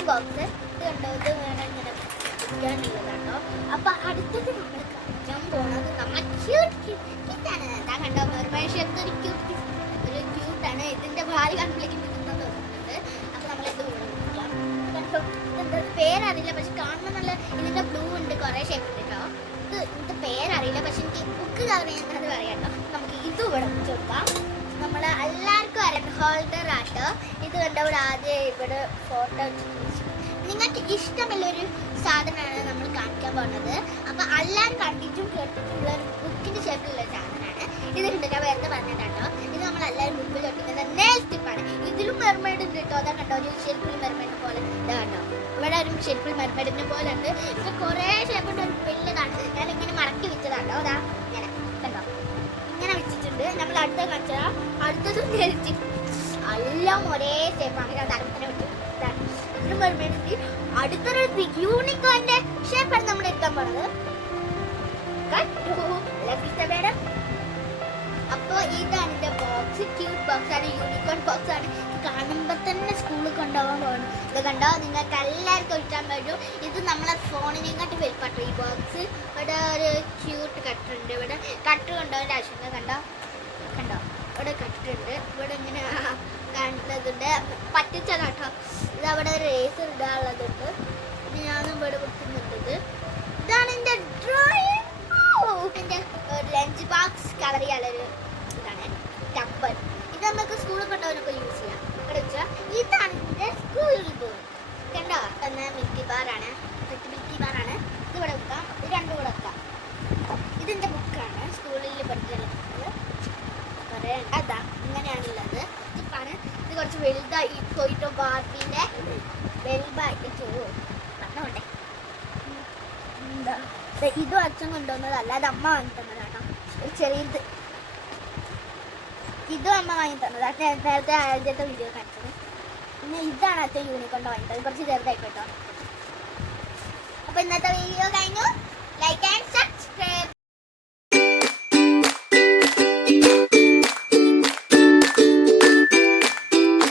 Second box. ഇത് കണ്ടോ, ഇത് വേണം ഇങ്ങനെ ഇരിക്കാനുള്ളതാണോ. അപ്പൊ അടുത്തത് നമ്മൾ കളിക്കാൻ പോണത് നമ്മളെ ക്യൂട്ടാണ്. എന്താ കണ്ടോ, മെർമേഡ് ഒരു ക്യൂട്ടാണ്. ഇതിന്റെ ഭാര്യ കണ്ടിലേക്ക് നിൽക്കുന്നത് തോന്നുന്നുണ്ട്. അപ്പൊ നമ്മളിത് വിളിക്കാം. കണ്ടോ, എന്താ പേരറിയില്ല, പക്ഷെ കാണുമ്പോൾ നല്ല ഇതിന്റെ ബ്ലൂ ഉണ്ട്, കുറെ ഷേപ്പ് ഉണ്ട് കേട്ടോ. ഇതിന്റെ പേരറിയില്ല, പക്ഷെ എനിക്ക് ബുക്ക് കവർ ചെയ്യുന്നത് പറയാട്ടോ. നമുക്ക് ഇത് ഇവിടെ വെച്ച് കൊടുക്കാം. നമ്മൾ എല്ലാവർക്കും അറിയാം ഹോൾഡർ ആട്ടോ. ഇത് കണ്ടവിടെ ആദ്യം ഇവിടെ ഫോട്ടോ നിങ്ങൾക്ക് ഇഷ്ടമുള്ളൊരു സാധനമാണ് നമ്മൾ കാണിക്കാൻ പോകുന്നത്. അപ്പൊ എല്ലാവരും കണ്ടിട്ടും കേട്ടിട്ടുള്ള ഒരു ബുക്കിന്റെ ഷേപ്പിലുള്ള സാധനമാണ് ഇത്. കണ്ടോ, ഞാൻ വേറെ പറഞ്ഞിട്ടോ. ഇത് നമ്മൾ എല്ലാവരും ബുക്കിൽ ഒട്ടിക്കുന്ന നെയിൽ സ്റ്റിപ്പാണ്. ഇതിലും മെർമേഡ് ഉണ്ട് കേട്ടോ. അതാ കണ്ടോ, ഒരു ഷെൽഫിൽ മെർമേഡ് പോലെ. ഇതാ കണ്ടോ, ഇവിടെ ഒരു ഷെൽഫിൽ മെർമേഡിനെ പോലെ ഉണ്ട്. ഇത് കുറേ ഷേപ്പുണ്ട്, ഒരു വലിയതാണ്. ഞാൻ ഇങ്ങനെ മടക്കി വെച്ചതാട്ടോ. അതാ ഇങ്ങനെ കണ്ടോ, ഇങ്ങനെ വെച്ചിട്ടുണ്ട്. നമ്മൾ അടുത്ത കാണിച്ചതാ. അടുത്തതും നെൽറ്റി എല്ലാം ഒരേ ഷേപ്പാണ്. തരത്തിനെ വെച്ചു ഇതിലും മെർമേഡ്. അടുത്തൊരു യൂണിക്കോണിന്റെ ഷേപ്പാണ് നമ്മൾ എടുക്കാൻ പോണത്. മേഡം, അപ്പൊ ഇതാണ് എന്റെ ബോക്സ്. ക്യൂട്ട് ബോക്സ് ആണ്, യൂണിക്കോൺ ബോക്സ് ആണ്. കാണുമ്പോ തന്നെ സ്കൂളിൽ കൊണ്ടുപോകാൻ പോകുന്നു. ഇത് കണ്ടോ, നിങ്ങൾക്ക് എല്ലാവർക്കും ഒഴിക്കാൻ പറ്റും. ഇത് നമ്മളെ ഫോണിനെക്കാട്ടി വലിപ്പാട്ടോ ഈ ബോക്സ്. ഇവിടെ ഒരു ക്യൂട്ട് കട്ടറുണ്ട്. ഇവിടെ കട്ടർ കൊണ്ടുപോകാൻ ആവശ്യമില്ല. കണ്ടോ കണ്ടോ, ഇവിടെ കട്ടറുണ്ട്. ഇവിടെ ഇങ്ങനെ കാണുന്നതുണ്ട്, പറ്റിച്ചതാട്ടോ. ഇത് അവിടെ ഒരു റേസർ ഇടാനുള്ളതുണ്ട്. ഞാനും ഇവിടെ വെക്കുന്നുണ്ട്. ഇതാണ് എന്റെ ഡ്രോയിങ്. എന്റെ ലഞ്ച് ബോക്സ് കളർ ചെയ്യാനൊരു ഇതാണ് ടപ്പർ. ഇത് നമുക്ക് സ്കൂളിൽ കൊണ്ടുപോകാനൊക്കെ യൂസ് ചെയ്യാം. ഇവിടെ വെച്ചാൽ ഇതാണ് എന്റെ സ്കൂളിൽ പോകും. കണ്ടോ, തന്നെ മിൽക്കി ബാറാണ്. മിൽക്കി ബാറാണ്. ഇത് ഇവിടെ വെക്കാം. ഇത് രണ്ടും കൂടെ വെക്കാം. ഇതെന്റെ ബുക്കാണ്, സ്കൂളിൽ പഠിക്കാനുള്ളത്. അതാ ഇങ്ങനെയാണുള്ളത്. ഇപ്പാണ് ഇത് കുറച്ച് വലുതായി പോയിട്ടോ. ബാർബിന്റെ വലുതായിട്ട് പറഞ്ഞോട്ടെ. എന്താ ഇതും അച്ഛൻ കൊണ്ടുവന്നതല്ല, അത് അമ്മ വാങ്ങി തന്നതാട്ടോ. ഒരു ചെറിയത് ഇതും അമ്മ വാങ്ങി തന്നതാ. നേരത്തെ ആദ്യത്തെ വീഡിയോ കാണിച്ചത്. പിന്നെ ഇതാണ് അച്ഛൻ യൂണിക്കോൺ വാങ്ങി തന്നത്, കുറച്ച് ചെറുതായിക്കോട്ടോ. അപ്പൊ ഇന്നത്തെ വീഡിയോ കഴിഞ്ഞു. Like and subscribe.